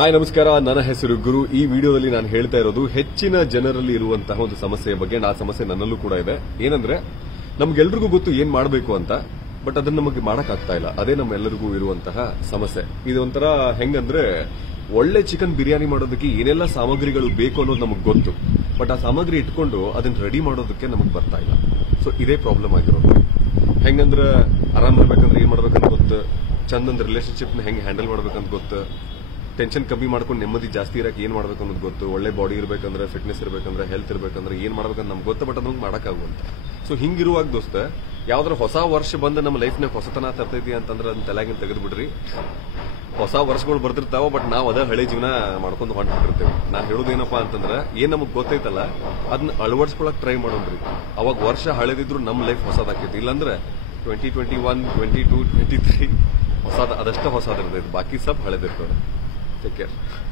Hi ನಮಸ್ಕಾರ, ನನ್ನ ಹೆಸರು ಗುರು. ಈ ವಿಡಿಯೋದಲ್ಲಿ ನಾನು ಹೇಳ್ತಾ ಇರೋದು ಹೆಚ್ಚಿನ ಜನರಲ್ಲಿ ಇರುವಂತಹ ಒಂದು ಸಮಸ್ಯೆಯ ಬಗ್ಗೆ. ಆ ಸಮಸ್ಯೆ ನನ್ನಲ್ಲೂ ಕೂಡ ಇದೆ. ಏನಂದ್ರೆ ನಮ್ಗೆಲ್ರಿಗೂ ಗೊತ್ತು ಏನ್ ಮಾಡಬೇಕು ಅಂತ, ಬಟ್ ಅದನ್ನ ನಮಗೆ ಮಾಡಕ್ಕಾಗ್ತಾ ಇಲ್ಲ. ಅದೇ ನಮ್ಮೆಲ್ಲರಿಗೂ ಇರುವಂತಹ ಸಮಸ್ಯೆ. ಇದು ಒಂಥರ ಹೆಂಗಂದ್ರೆ, ಒಳ್ಳೆ ಚಿಕನ್ ಬಿರಿಯಾನಿ ಮಾಡೋದಕ್ಕೆ ಏನೆಲ್ಲ ಸಾಮಗ್ರಿಗಳು ಬೇಕು ಅನ್ನೋದು ನಮಗೆ ಗೊತ್ತು, ಬಟ್ ಆ ಸಾಮಗ್ರಿ ಇಟ್ಕೊಂಡು ಅದನ್ನ ರೆಡಿ ಮಾಡೋದಕ್ಕೆ ನಮಗೆ ಬರ್ತಾ ಇಲ್ಲ. ಸೊ ಇದೇ ಪ್ರಾಬ್ಲಮ್ ಆಗಿರೋದು. ಹೆಂಗಂದ್ರೆ ಆರಾಮ್ ಇರ್ಬೇಕಂದ್ರೆ ಏನ್ ಮಾಡ್ಬೇಕಂತ ಗೊತ್ತು, ಚಂದಂದ್ ರಿಲೇಶನ್ಶಿಪ್ ನ ಹೆಂಗೆ ಹ್ಯಾಂಡಲ್ ಮಾಡ್ಬೇಕಂತ ಗೊತ್ತು, ಟೆನ್ಷನ್ ಕಮ್ಮಿ ಮಾಡ್ಕೊಂಡು ನೆಮ್ಮದಿ ಜಾಸ್ತಿ ಇರಕ್ಕೆ ಏನ್ ಮಾಡ್ಬೇಕು ಅನ್ನೋದು ಗೊತ್ತು, ಒಳ್ಳೆ ಬಾಡಿ ಇರ್ಬೇಕಂದ್ರೆ, ಫಿಟ್ನೆಸ್ ಇರ್ಬೇಕಂದ್ರೆ, ಹೆಲ್ತ್ ಇರ್ಬೇಕಂದ್ರೆ ಏನ್ ಮಾಡ್ಬೇಕಂತ ನಮ್ಗೆ ಗೊತ್ತು, ಬಟ್ ಅದನ್ನ ಮಾಡಕ್ಕಾಗುವಂತ. ಸೊ ಹಿಂಗಿರುವಾಗ ದೋಸ್ತ, ಯಾವ್ದಾರ ಹೊಸ ವರ್ಷ ಬಂದು ನಮ್ಮ ಲೈಫ್ನಾಗ ಹೊಸತನ ತರ್ತೈತಿ ಅಂತಂದ್ರೆ ಅದನ್ನ ತಲೆಗಿನ ತೆಗೆದು ಬಿಡ್ರಿ. ಹೊಸ ವರ್ಷಗಳು ಬರ್ತಿರ್ತಾವ, ಬಟ್ ನಾವು ಅದ ಹಳೆ ಜೀವನ ಮಾಡ್ಕೊಂಡು ಹೊಂಟಿರ್ತೇವೆ. ನಾ ಹೇಳೋದೇನಪ್ಪಾ ಅಂತಂದ್ರೆ, ಏನ್ ನಮಗ್ ಗೊತ್ತೈತಲ್ಲ ಅದನ್ನ ಅಳವಡಿಸ್ಕೊಳಕ್ ಟ್ರೈ ಮಾಡೋಣ್ರಿ. ಅವಾಗ ವರ್ಷ ಹಳೆದಿದ್ರು ನಮ್ಮ ಲೈಫ್ ಹೊಸದಾಕೈತಿ. ಇಲ್ಲಾಂದ್ರೆ 2021, 22, 23 ಹೊಸದ ಅದಷ್ಟ ಹೊಸದಿರ್ತೈತಿ, ಬಾಕಿ ಸಬ್ ಹಳೆದಿರ್ತದೆ. Take care.